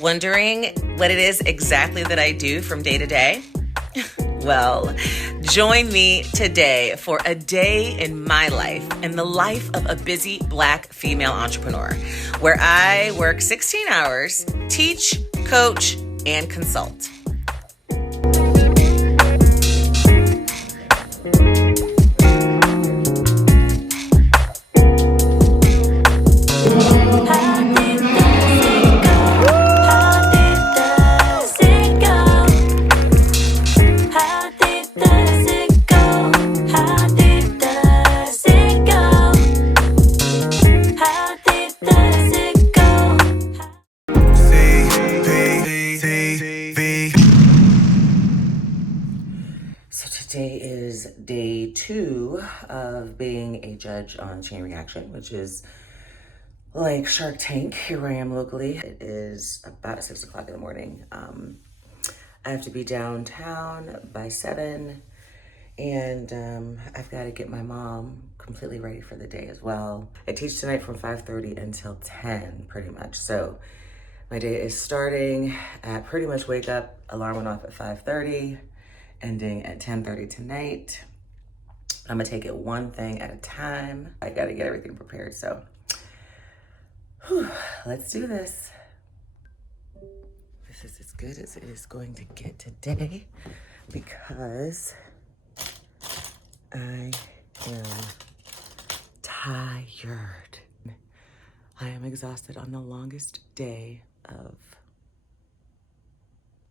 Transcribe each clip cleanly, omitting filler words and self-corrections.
Wondering what it is exactly that I do from day to day? Well, join me today for a day in my life, in the life of a busy Black female entrepreneur, where I work 16 hours, teach, coach, and consult. Today is day 2 of being a judge on Chain Reaction, which is like Shark Tank. Here I am locally. It is about 6 o'clock in the morning. I have to be downtown by 7, and I've got to get my mom completely ready for the day as well. I teach tonight from 5:30 until 10, pretty much. So my day is starting at pretty much wake up, alarm went off at 5:30. Ending at 10:30 tonight. I'm gonna take it one thing at a time. I gotta get everything prepared, so let's do this. This is as good as it is going to get today because I am tired. I am exhausted on the longest day of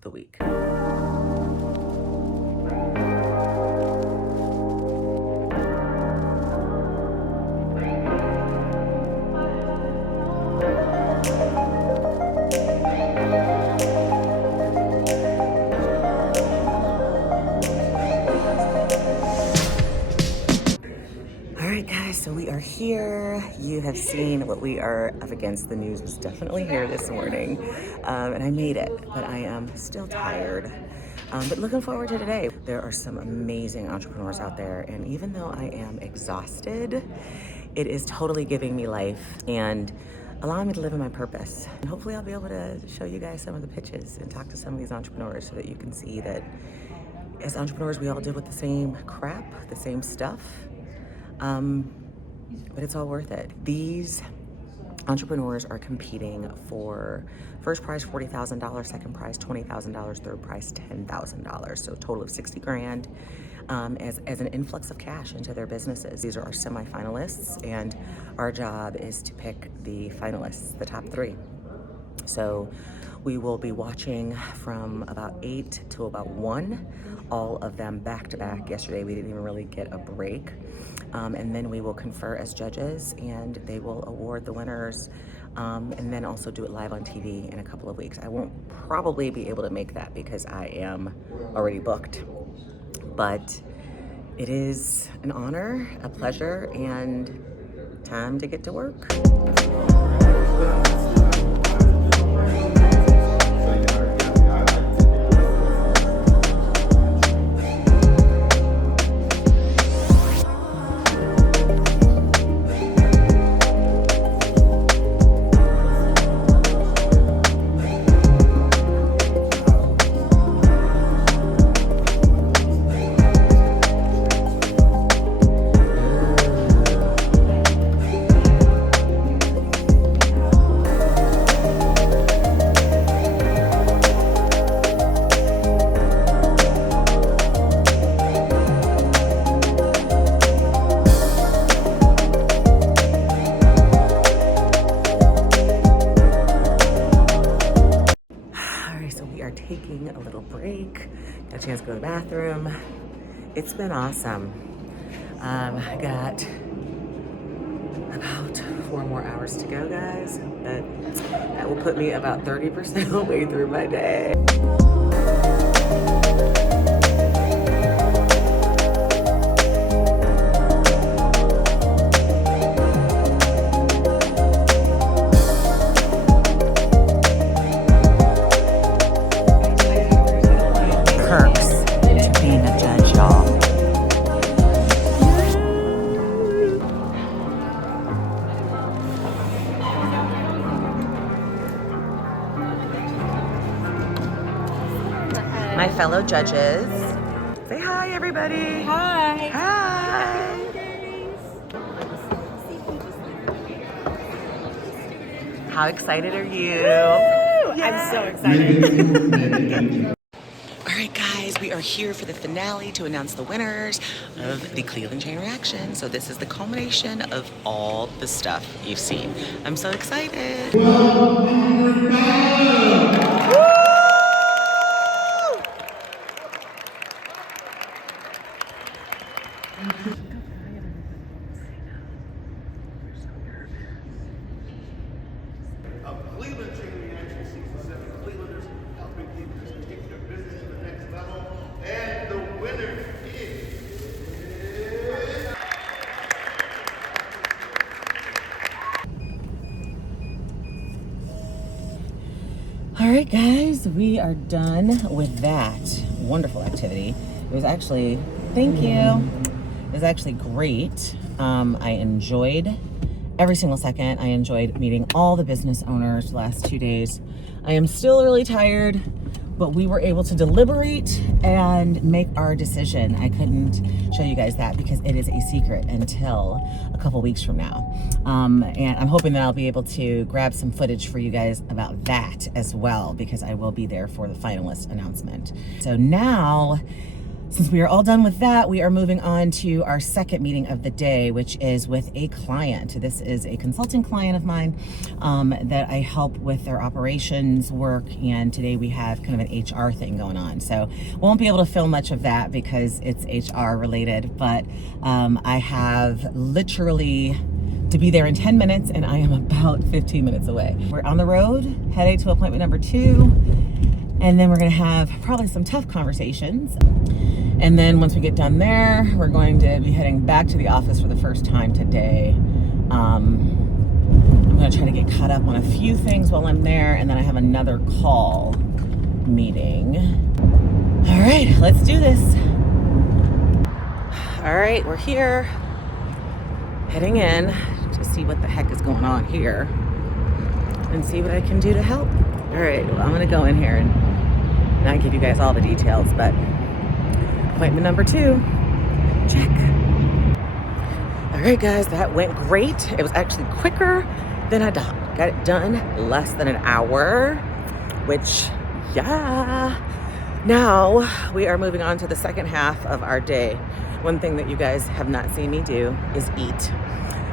the week. So we are here. You have seen what we are up against. The news was definitely here this morning, and I made it, but I am still tired. But looking forward to today. There are some amazing entrepreneurs out there, and even though I am exhausted, it is totally giving me life and allowing me to live in my purpose. And hopefully I'll be able to show you guys some of the pitches and talk to some of these entrepreneurs so that you can see that as entrepreneurs, we all deal with the same crap, the same stuff. But it's all worth it. These entrepreneurs are competing for first prize $40,000, second prize $20,000, third prize $10,000, so a total of $60,000 as an influx of cash into their businesses. These are our semifinalists, and our job is to pick the finalists, the top 3. So we will be watching from about 8 to about 1, all of them back to back. Yesterday we didn't even really get a break. And then we will confer as judges, and they will award the winners, and then also do it live on TV in a couple of weeks. I won't probably be able to make that because I am already booked, but it is an honor, a pleasure, and time to get to work. Taking a little break, got a chance to go to the bathroom. It's been awesome. I got about 4 more hours to go, guys, but that will put me about 30% of the way through my day. my fellow judges. Say hi, everybody. Hi. Hi. How excited are you? I'm so excited. All right, guys, we are here for the finale to announce the winners of the Cleveland Chain Reaction. So this is the culmination of all the stuff you've seen. I'm so excited. Cleveland Chain Reaction Season 7 Clevelanders helping keepers take their business to the next level. And the winner is... All right, guys, we are done with that wonderful activity. It was actually, thank you. It was actually great. I enjoyed every single second. I enjoyed meeting all the business owners the last 2 days. I am still really tired, but we were able to deliberate and make our decision. I couldn't show you guys that because it is a secret until a couple weeks from now. And I'm hoping that I'll be able to grab some footage for you guys about that as well, because I will be there for the finalist announcement. So now, since we are all done with that, we are moving on to our second meeting of the day, which is with a client. This is a consulting client of mine that I help with their operations work. And today we have kind of an HR thing going on. So won't be able to film much of that because it's HR related, but I have literally to be there in 10 minutes and I am about 15 minutes away. We're on the road, heading to appointment number 2. And then we're gonna have probably some tough conversations. And then once we get done there, we're going to be heading back to the office for the first time today. I'm gonna try to get caught up on a few things while I'm there, and then I have another call meeting. All right, let's do this. All right, we're here, heading in to see what the heck is going on here and see what I can do to help. All right, well, I'm gonna go in here and not give you guys all the details, but appointment number 2, check. All right, guys, that went great. It was actually quicker than I thought. Got it done less than an hour, which, yeah. Now we are moving on to the second half of our day. One thing that you guys have not seen me do is eat.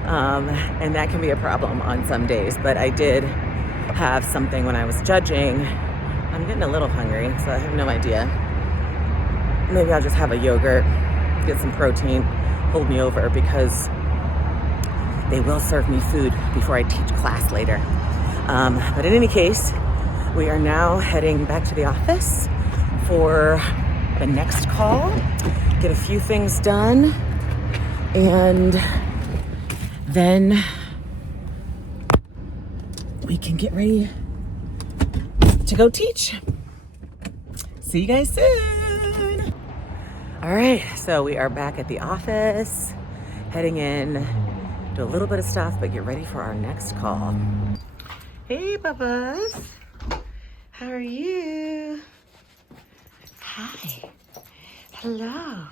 And that can be a problem on some days, but I did have something when I was judging. I'm getting a little hungry, so I have no idea. Maybe I'll just have a yogurt, get some protein, hold me over, because they will serve me food before I teach class later. But in any case, we are now heading back to the office for the next call, get a few things done, and then we can get ready to go teach. See you guys soon. All right, so we are back at the office, heading in, do a little bit of stuff, but get ready for our next call. Hey, Bubba's. How are you? Hi. Hello.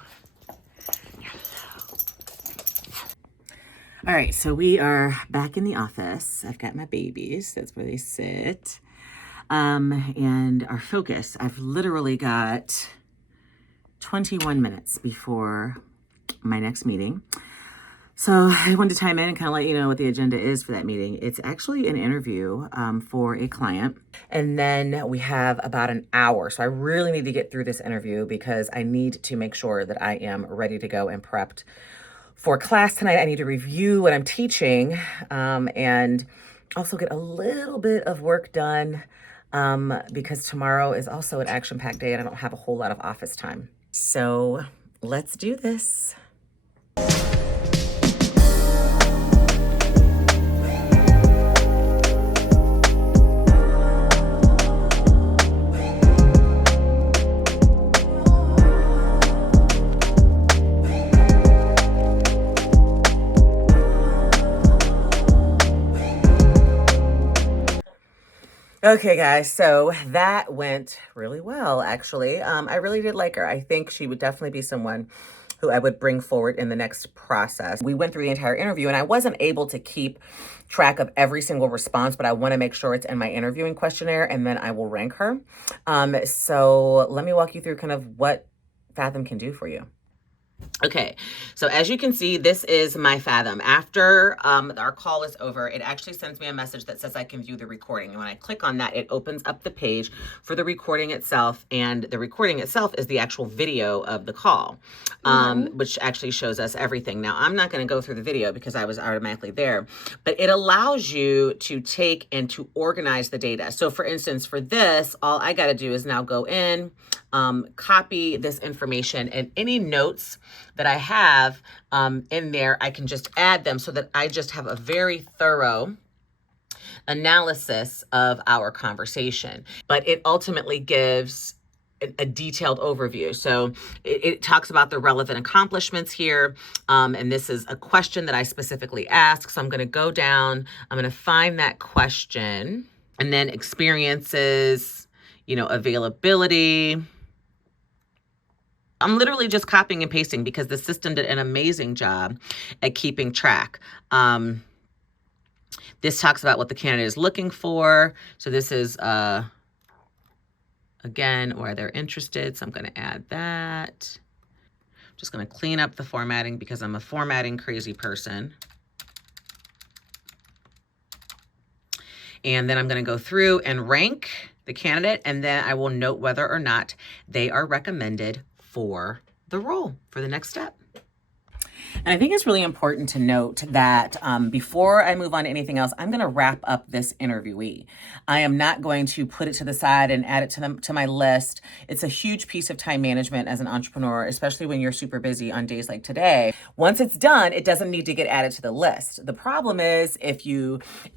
All right, so we are back in the office. I've got my babies. That's where they sit. And our focus, I've literally got 21 minutes before my next meeting. So I wanted to time in and kind of let you know what the agenda is for that meeting. It's actually an interview for a client. And then we have about an hour. So I really need to get through this interview because I need to make sure that I am ready to go and prepped for class tonight. I need to review what I'm teaching and also get a little bit of work done because tomorrow is also an action-packed day and I don't have a whole lot of office time. So let's do this. Okay, guys, so that went really well, actually. I really did like her. I think she would definitely be someone who I would bring forward in the next process. We went through the entire interview, and I wasn't able to keep track of every single response, but I want to make sure it's in my interviewing questionnaire, and then I will rank her. So let me walk you through kind of what Fathom can do for you. Okay, so as you can see, this is my Fathom. After our call is over, it actually sends me a message that says I can view the recording. And when I click on that, it opens up the page for the recording itself. And the recording itself is the actual video of the call, which actually shows us everything. Now, I'm not going to go through the video because I was automatically there, but it allows you to take and to organize the data. So for instance, for this, all I got to do is now go in, copy this information, and any notes that I have in there, I can just add them so that I just have a very thorough analysis of our conversation. But it ultimately gives a detailed overview. So it talks about the relevant accomplishments here. And this is a question that I specifically asked. So I'm going to go down, I'm going to find that question, and then experiences, availability. I'm literally just copying and pasting because the system did an amazing job at keeping track. This talks about what the candidate is looking for. So this is, again, where they're interested. So I'm going to add that. I'm just going to clean up the formatting because I'm a formatting crazy person. And then I'm going to go through and rank the candidate, and then I will note whether or not they are recommended for the role for the next step. And I think it's really important to note that before I move on to anything else, I'm going to wrap up this interviewee. I am not going to put it to the side and add it to my list. It's a huge piece of time management as an entrepreneur, especially when you're super busy on days like today. Once it's done, it doesn't need to get added to the list. The problem is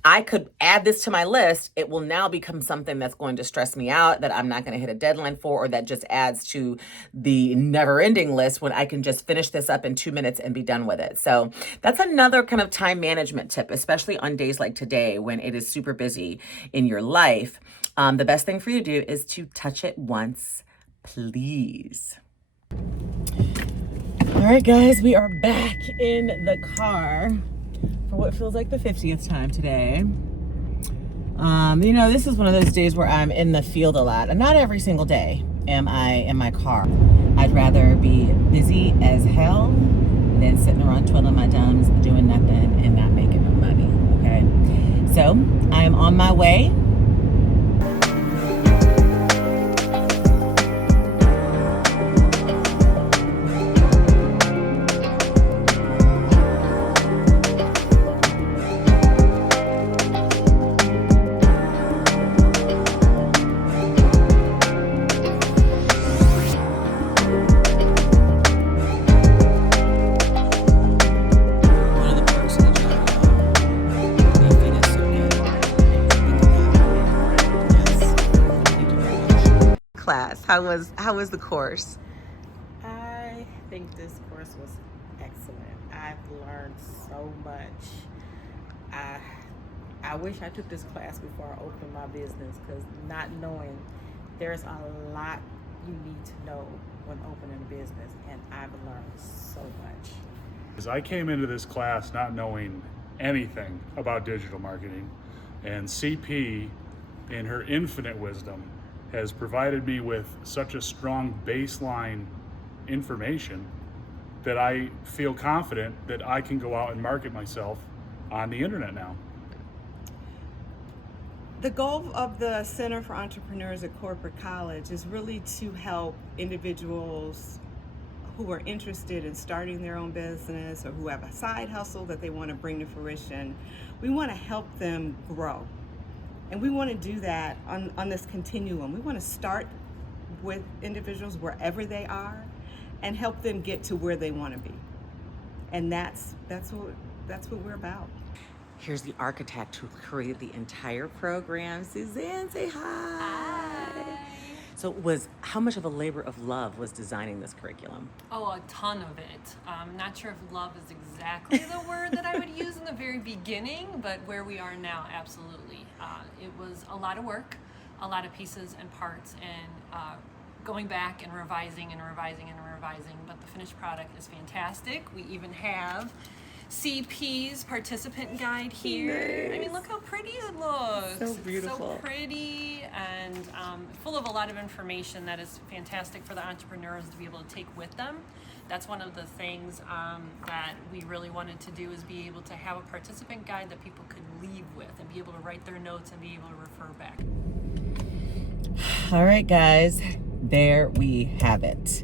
I could add this to my list, it will now become something that's going to stress me out, that I'm not going to hit a deadline for, or that just adds to the never-ending list when I can just finish this up in 2 minutes and be done with it. So that's another kind of time management tip, especially on days like today when it is super busy in your life. The best thing for you to do is to touch it once, please. All right, guys, we are back in the car for what feels like the 50th time today. This is one of those days where I'm in the field a lot, and not every single day am I in my car. I'd rather be busy as hell than sitting around twiddling my thumbs, doing nothing, and not making no money, okay? So, I am on my way. Class. How was the course? I think this course was excellent. I've learned so much. I wish I took this class before I opened my business, because not knowing, there's a lot you need to know when opening a business, and I've learned so much. I came into this class not knowing anything about digital marketing, and CP, in her infinite wisdom, has provided me with such a strong baseline information that I feel confident that I can go out and market myself on the internet now. The goal of the Center for Entrepreneurs at Corporate College is really to help individuals who are interested in starting their own business, or who have a side hustle that they want to bring to fruition. We want to help them grow. And we want to do that on this continuum. We want to start with individuals wherever they are and help them get to where they want to be. And that's what we're about. Here's the architect who created the entire program. Suzanne, say hi. Hi. So how much of a labor of love was designing this curriculum? Oh, a ton of it. Not sure if love is exactly the word that I would use in the very beginning, but where we are now, absolutely. It was a lot of work, a lot of pieces and parts, and going back and revising and revising and revising, but the finished product is fantastic. We even have CP's participant guide here. I mean, look how pretty it looks. So beautiful. It's so pretty and full of a lot of information that is fantastic for the entrepreneurs to be able to take with them. That's one of the things that we really wanted to do, is be able to have a participant guide that people could leave with and be able to write their notes and be able to refer back. All right, guys, there we have it.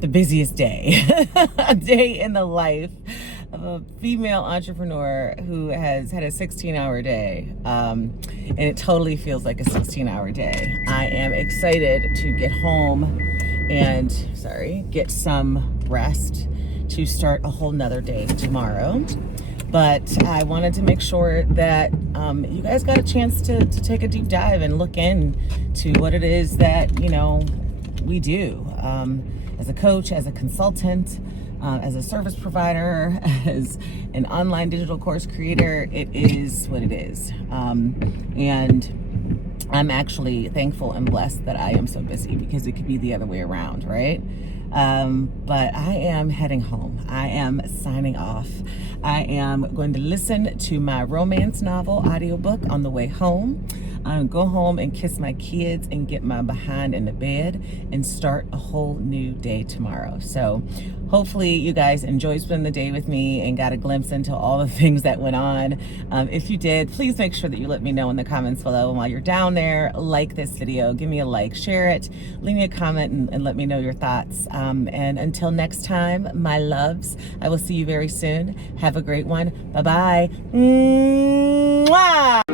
The busiest day, a day in the life of a female entrepreneur who has had a 16-hour day. And it totally feels like a 16-hour day. I am excited to get home and, get some rest to start a whole nother day tomorrow. But I wanted to make sure that you guys got a chance to take a deep dive and look into what it is that, we do. As a coach, as a consultant, as a service provider, as an online digital course creator, it is what it is. And I'm actually thankful and blessed that I am so busy, because it could be the other way around, right? But I am heading home. I am signing off. I am going to listen to my romance novel audiobook on the way home. Go home and kiss my kids and get my behind in the bed and start a whole new day tomorrow. So hopefully you guys enjoyed spending the day with me and got a glimpse into all the things that went on. If you did, please make sure that you let me know in the comments below. And while you're down there, like this video, give me a like, share it, leave me a comment, and let me know your thoughts. And until next time, my loves, I will see you very soon. Have a great one. Bye-bye. Mwah!